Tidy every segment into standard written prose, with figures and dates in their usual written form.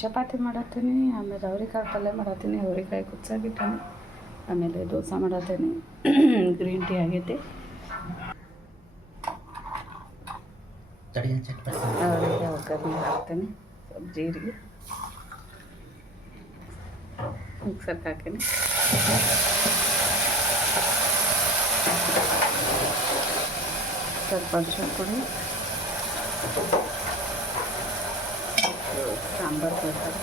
ಚಪಾತಿ ಮಾಡತ್ತೀನಿ, ಆಮೇಲೆ ಅವ್ರಿಕಾಯಿ ಪಲ್ಯ ಮಾಡತ್ತೀನಿ, ಅವ್ರಿಕಾಯಿ ಕುಚ್ಚಾಗಿಟ್ಟಾನೆ, ಆಮೇಲೆ ದೋಸೆ ಮಾಡತ್ತೀನಿ. ಗ್ರೀನ್ ಟೀ ಆಗೈತಿ. ಅವರಿಗೆ ಒಗ್ಗರಣೆ ಹಾಕ್ತೀನಿ, ಸ್ವಲ್ಪ ಜೀರಿಗೆ ಮಿಕ್ಸರ್ಗೆ ಹಾಕೀನಿ. ಸ್ವಲ್ಪ ಅರಿಶಿನ ಪುಡಿ, ಸಾಂಬಾರು ಕೊಡ್ತಾರೆ,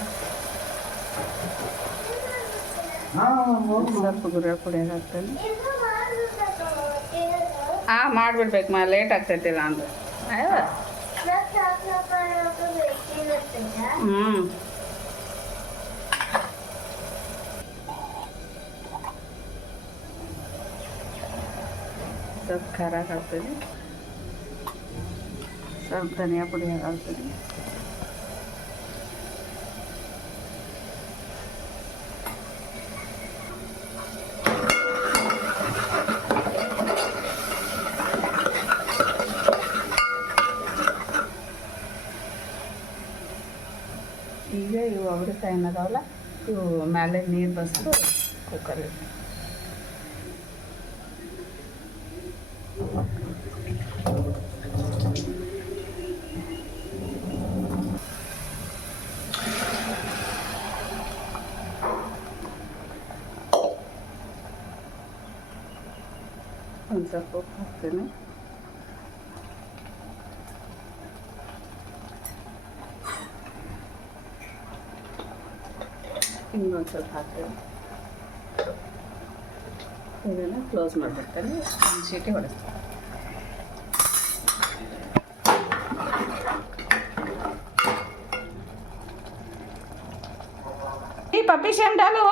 ಸ್ವಲ್ಪ ಗುರುಳ ಪುಡಿ ಹಾಕ್ತೇನೆ. ಮಾಡಿಬಿಡ್ಬೇಕು ಲೇಟ್ ಆಗ್ತೈತಿಲ್ಲ ಅಂದ್ರೆ ಸ್ವಲ್ಪ ಖಾರ ಹಾಕ್ತೀನಿ, ಸ್ವಲ್ಪ ಧನಿಯಾ ಪುಡಿ ಹಾಕ್ತೀನಿ. ಈಗ ಇವು ಅವ್ರಿಕಾಯಿ ಏನದಾವಲ್ಲ ಇವು ಮೇಲೆ ನೀರು ಬಸ್ದು ಕುಕ್ಕರ್ ಒಂದು ಸ್ವಲ್ಪ ಉಪ್ಪು ಹಾಕ್ತೀನಿ. ಇನ್ನೊಂದು ಸ್ವಲ್ಪ ಹಾಕ್ತೀನಿ. ಇದನ್ನು ಕ್ಲೋಸ್ ಮಾಡಿಬಿಡ್ತೇನೆ, ಒಂದು ಸೀಟಿ ಹೊಡೆಸ್ತೀನಿ. ಈ ಪಪ್ಪಿ ಶೇಮ್ ಡಾಲು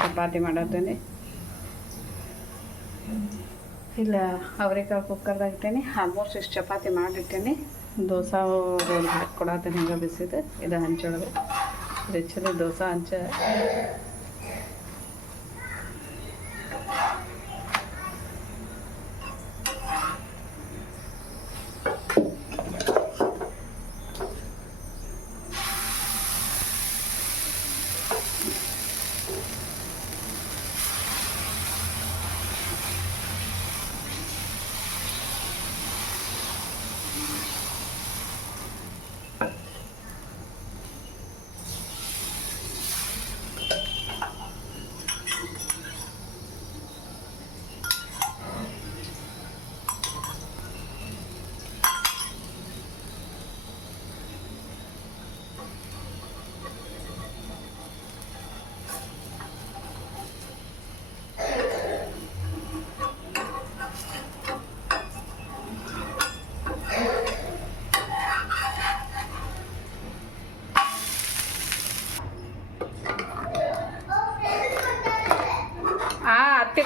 ಚಪಾತಿ ಮಾಡತ್ತೇನೆ. ಇಲ್ಲ ಅವ್ರಿಕಾಯಿ ಕುಕ್ಕರ್ದಾಗ ಇಟ್ಟೇನೆ. ಆಲ್ಮೋಸ್ಟ್ ಇಷ್ಟು ಚಪಾತಿ ಮಾಡಿಟ್ಟೇನೆ. ದೋಸೆ ರೋಲ್ ಹಾಕ್ಕೊಡತ್ತೇನೆ, ಹಿಂಗೆ ಬಿಸಿದು ಇದು ಹಂಚೊಳಗೆ ರಿಚಲಿ ದೋಸೆ ಹಂಚ.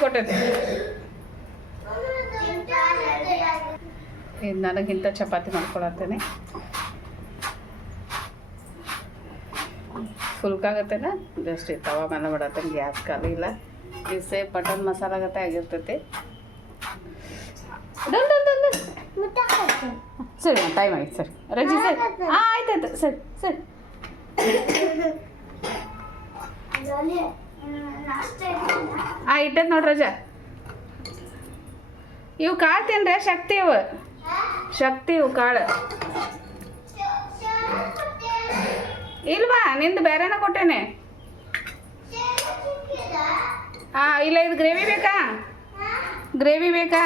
ಕೊಟ್ಟೈತೆ ಇದು ನನಗಿಂತ ಚಪಾತಿ ಮಾಡ್ಕೊಳತ್ತೇನೆ. ಫುಲ್ಕಾಗತ್ತೇನ ಜಸ್ಟ್ ತವಾ ಮೇಲೆ ಮಾಡತ್ತೇನೆ, ಗ್ಯಾಸ್ ಖಾಲಿ ಇಲ್ಲ. ಬಿಸಿ ಬಟನ್ ಮಸಾಲ ಗತೆ ಆಗಿರ್ತೈತಿ. ಸರಿ ಟೈಮ್ ಆಯ್ತು ಸರಿ ರಜಿ ಸರಿ ಆಯ್ತಾಯ್ತು ಸರಿ ಸರಿ. ಇಟ್ಟದ್ ನೋಡ್ರಿ ರಜಾ. ಇವು ಕಾಳು ತಿನ್ರೆ ಶಕ್ತಿ, ಇವು ಶಕ್ತಿ, ಇವು ಕಾಳು ಇಲ್ವಾ? ನಿಂದು ಬೇರೆನ ಕೊಟ್ಟೇನೆ. ಇಲ್ಲ ಇದು ಗ್ರೇವಿ ಬೇಕಾ? ಗ್ರೇವಿ ಬೇಕಾ?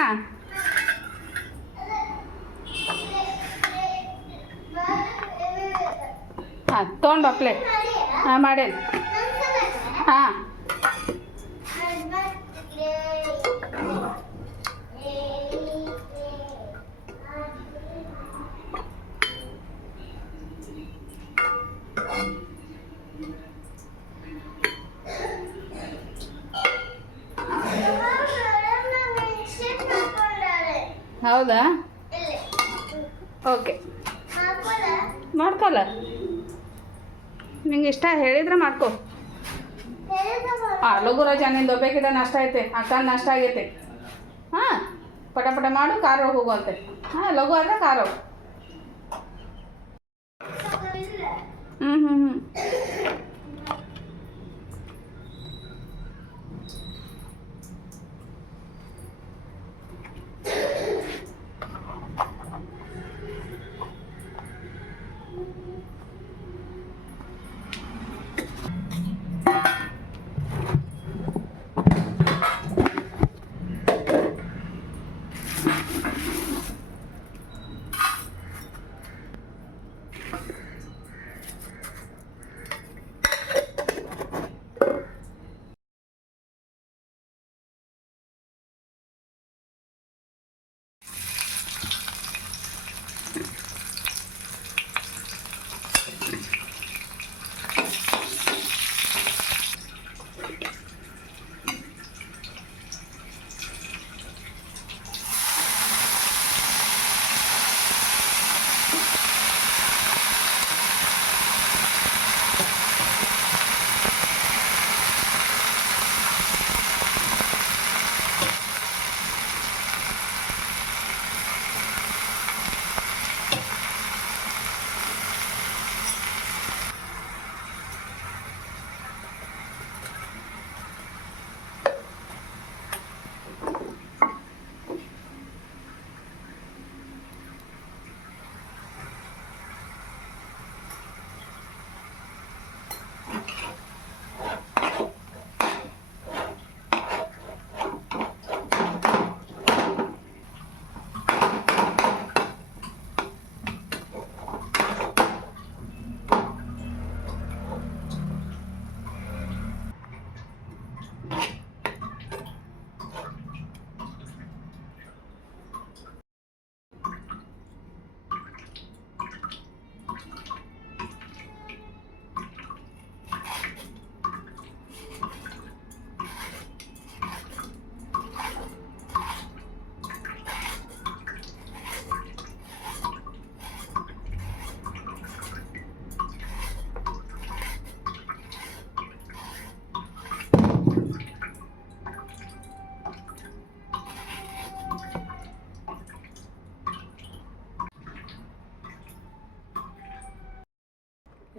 ತೊಗೊಂಡು ಪ್ಲೇಟ್ ಮಾಡೇನು. ಹೌದಾ? ಓಕೆ ಮಾಡ್ಕೊಲ್ಲ, ನಿಂಗೆ ಇಷ್ಟ ಹೇಳಿದ್ರೆ ಮಾಡ್ಕೊ. ಹಾಂ ಲಘು ರಜಾ ನಿಂದು ಒಬ್ಬೇಕಿದ ನಾಷ್ಟ ಐತೆ, ಅಕ್ಕ ನಾಷ್ಟ ಆಗೈತೆ. ಹಾಂ ಪಟ ಪಟ ಮಾಡು, ಕಾರ್ ಹೋಗುವಂತೆ. ಹಾಂ ಲಘು ಆದರೆ ಕಾರ್ ಹೋಗು. ಹ್ಞೂ ಹ್ಞೂ ಹ್ಞೂ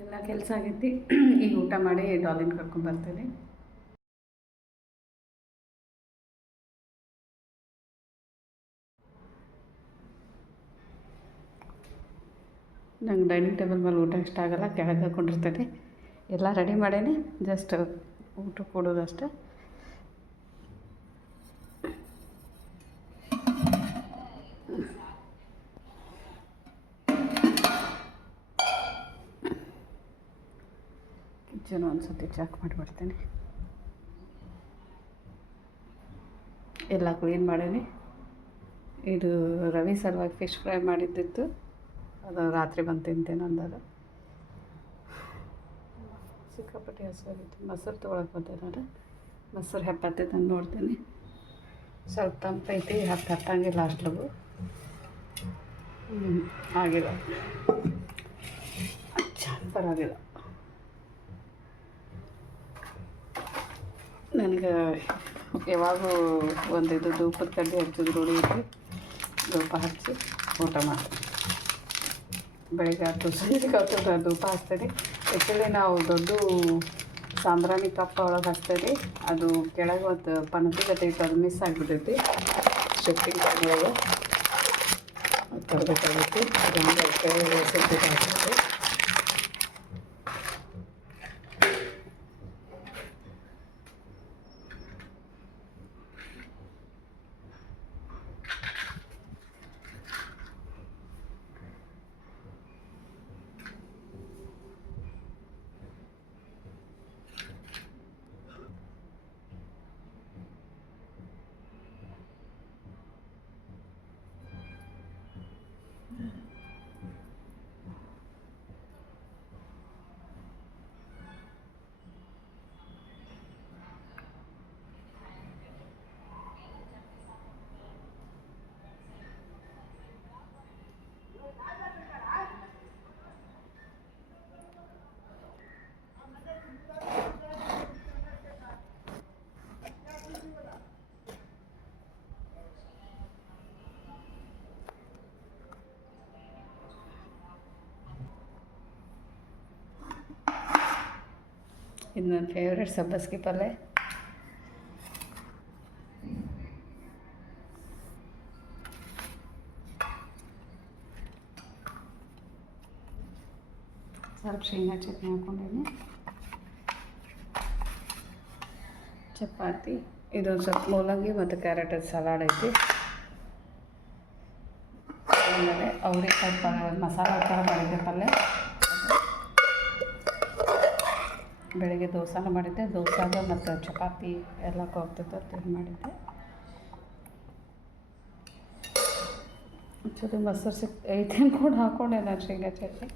ಎಲ್ಲ ಕೆಲಸ ಆಗೈತಿ. ಈಗ ಊಟ ಮಾಡಿ ಡಾಲಿನ ಕರ್ಕೊಂಡ್ಬರ್ತೇನೆ. ನಂಗೆ ಡೈನಿಂಗ್ ಟೇಬಲ್ ಮೇಲೆ ಊಟ ಇಷ್ಟ ಆಗೋಲ್ಲ, ಕೆಳಗೆ ಹಾಕ್ಕೊಂಡಿರ್ತೇನೆ. ಎಲ್ಲ ರೆಡಿ ಮಾಡೇನಿ, ಜಸ್ಟ್ ಊಟ ಕೊಡೋದಷ್ಟೆ. ಕಿಚನ್ ಒಂದು ಸತಿ ಚೆಕ್ ಮಾಡಿಬಿಡ್ತೀನಿ. ಎಲ್ಲ ಕ್ಲೀನ್ ಮಾಡೀನಿ. ಇದು ರವಿ ಸಲುವಾಗಿ ಫಿಶ್ ಫ್ರೈ ಮಾಡಿದ್ದಿತ್ತು, ಅದು ರಾತ್ರಿ ಬಂದು ತಿಂತೇನೆ ಅಂದಾಗ. ಸಿಕ್ಕಾಪಟ್ಟೆ ಹಸುವಾಗಿತ್ತು. ಮೊಸರು ತೊಗೊಳಕ್ಕೆ ಬಂದೆ ನಾನು. ಮೊಸರು ಹೆಪ್ಪತ್ತೈತೆ ನೋಡ್ತೀನಿ. ಸ್ವಲ್ಪ ತಂಪೈತಿ, ಹತ್ತಂಗಿಲ್ಲ ಅಷ್ಟಲಗು. ಆಗಿಲ್ಲ, ಪರವಾಗಿಲ್ಲ. ನನಗೆ ಯಾವಾಗೂ ಒಂದು ಇದು ಧೂಪದ ಕಡ್ಡಿ ಹಚ್ಚಿದ್ರು ರೂಢಿ ಐತಿ. ಧೂಪ ಹಚ್ಚಿ ಊಟ ಮಾಡಿ ಬೆಳಗ್ಗೆ ಆಯ್ತು ಸಂಜೆಗೆ ಆಯ್ತು ಧೂಪ ಹಚ್ತೇನೆ. ಆ್ಯಕ್ಚುಲಿ ನಾವು ದೊಡ್ಡ ಸಾಂಬ್ರಾಣಿ ಕಪ್ಪ ಒಳಗೆ ಹಚ್ತೇವೆ. ಅದು ಕೆಳಗೆ ಒಂದು ಪಣತಿ ಗತೆ ಇತ್ತು, ಅದು ಮಿಸ್ ಆಗಿಬಿಟ್ಟೈತಿ ಶಿಫ್ಟಿಂಗ್ ಟೈಮ್ ಒಳಗೆ. ಅದು ತರಬೇಕಾಗೈತಿ. ಅದರಿಂದ ಕೆಳಗೆ ಸಿಗ್ಬೇಕಾಗ್ತೈತಿ. ಇದು ನನ್ನ ಫೇವ್ರೆಟ್ ಸಬ್ಬಸ್ಗೆ ಪಲ್ಯ. ಸ್ವಲ್ಪ ಶೇಂಗಾ ಚಟ್ನಿ ಹಾಕ್ಕೊಂಡೀನಿ. ಚಪಾತಿ, ಇದೊಂದು ಸ್ವಲ್ಪ ಮೂಲಂಗಿ ಮತ್ತು ಕ್ಯಾರೆಟ್ ಸಲಾಡ್ ಐತಿ. ಆಮೇಲೆ ಅವ್ರೆಕಾಯಿ ಪಲ್ಯ, ಮಸಾಲ ಥರ ಮಾಡಿದ್ದೆ ಪಲ್ಯ. ಬೆಳಗ್ಗೆ ದೋಸೆನೂ ಮಾಡಿದ್ದೆ, ದೋಸಾಗ ಮತ್ತು ಚಪಾತಿ ಎಲ್ಲ ಹೋಗ್ತಿತ್ತು ತಿಂದು ಮಾಡಿದ್ದೆ. ಜೊತೆ ಮೊಸರು ಐತೆ ಕೂಡ ಹಾಕ್ಕೊಂಡೆ ನಾನು ಶೇಂಗಾ ಚಟ್ನಿ.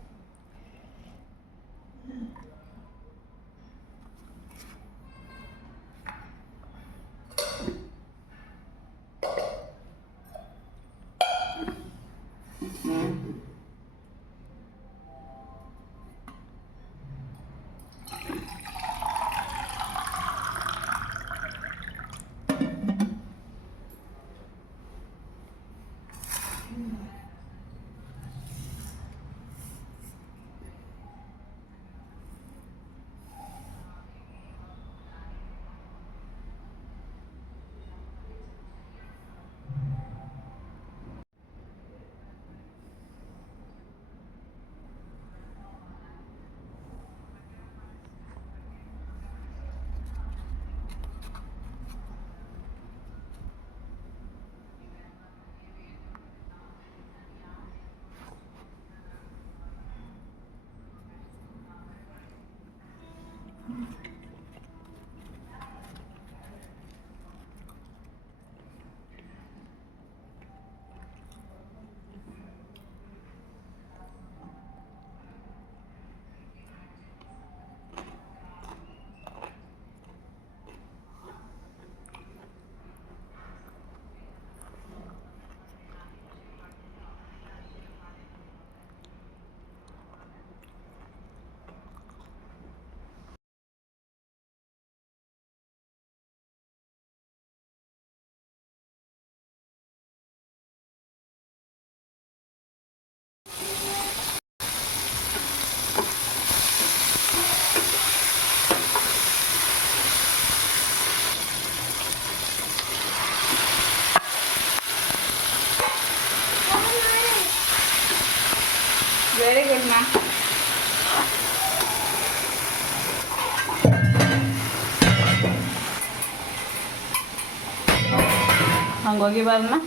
ವೆರಿ ಗುಡ್ ಮಾ. ಹಂಗೆ ಹೋಗಿಬಾರಮ್ಮ.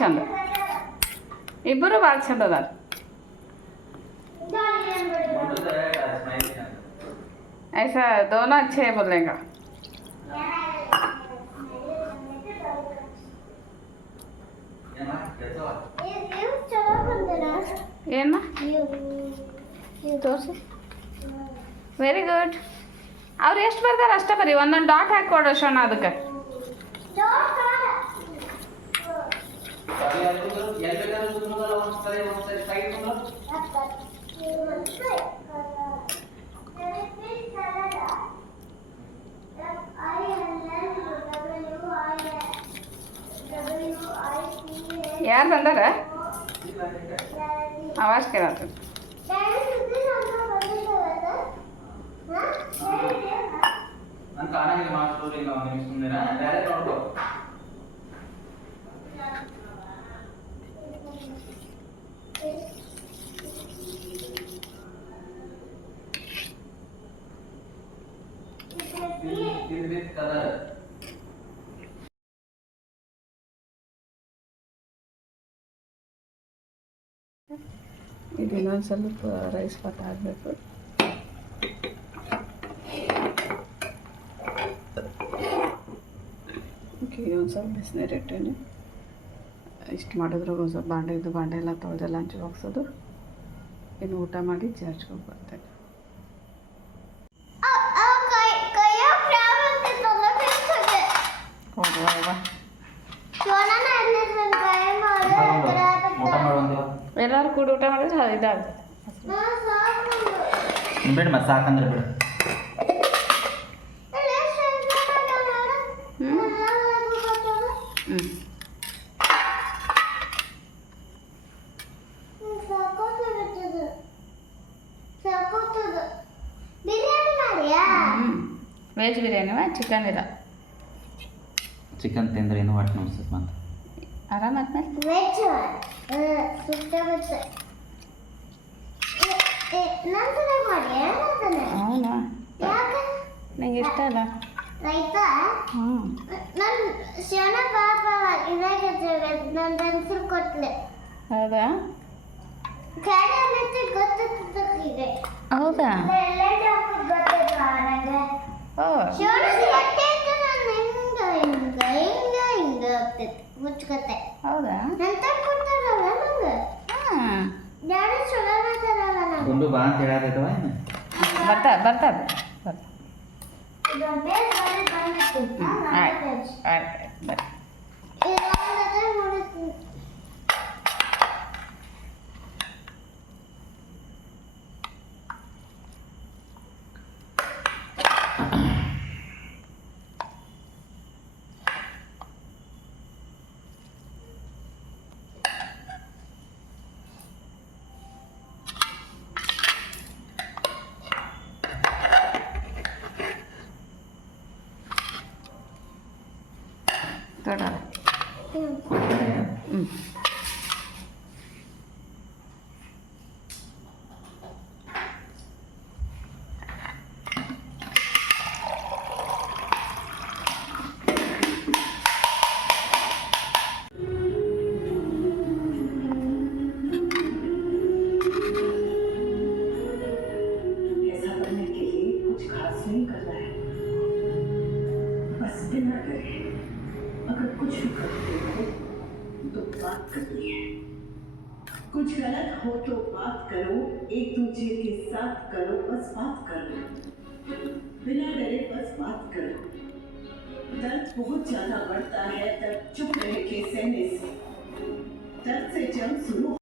ಚಂದ, ಇಬ್ಬರು ಭಾಳ ಚಂದ ಅದಾರ. ऐसा दोनों अच्छे है बोलेगा. ಏನ ತೋರಿಸಿ. Very good. ಅವ್ರು ಎಷ್ಟು ಬರ್ತಾರೆ ಅಷ್ಟೇ ಬರೀ, ಒಂದೊಂದು ಡಾಟ್ ಹಾಕಿ ಕೊಡ್ರಿ ಶೋಣ ಅದಕ್ಕೆ. ಯಾರು ಬಂದಾರ? ಆವಾಜ್ ಕೇಳತ್ತ. ಇದು ಇನ್ನೊಂದು ಸ್ವಲ್ಪ ರೈಸ್ ಪಾತ್ ಆಗಬೇಕು. ಓಕೆ, ಒಂದು ಸ್ವಲ್ಪ ಬಿಸಿನೀರು ಇಟ್ಟೇನೆ. ಇಷ್ಟು ಮಾಡಿದ್ರಾಗ ಒಂದು ಸ್ವಲ್ಪ ಬಾಂಡೆ ಎಲ್ಲ ತೊಳೆದೆಲ್ಲ ಹಂಚಿ ಹೋಗ್ಸೋದು. ಇನ್ನು ಊಟ ಮಾಡಿ ಚರ್ಚ್ಗೆ ಬರ್ತೇನೆ. ಎಲ್ಲರೂ ಕೂಡ ಊಟ ಮಾಡಿದ್ರೆ ಇದಾಗುತ್ತೆ. ಬಿಡು ಮತ್ತೆ ಸಾಕಂದ್ರೆ ಬಿಡು. ವೆಜ್ ಬಿರಿಯಾನಿವಾ ಚಿಕನ್ ಇಲ್ಲ? ಚಿಕನ್ ತಿಂದ್ರೆ ಏನು ಹೊಟ್ಟೆ ನೋಡ್ಸುತ್ತೆ ಮತ್ತೆ ಆರಾಮಾದ್ಮೇಲೆ ಅವನಾ ನಂಗೆ ಇಷ್ಟ ಅಲ್ಲ. ಹೌದಾ? ಹೌದಾ? ಹೌದಾ? ಒಂದು ಬಾ ಅಂತ ಹೇಳಾಕೈತವ ಏನು? ಬರ್ತಾ कुछ गलत हो तो बात करो, एक दूसरे के साथ करो, बस बात करो, बिना डरे बस बात करो। दर्द बहुत ज्यादा बढ़ता है तब चुप रह के सहने से, दर्द से जंग शुरू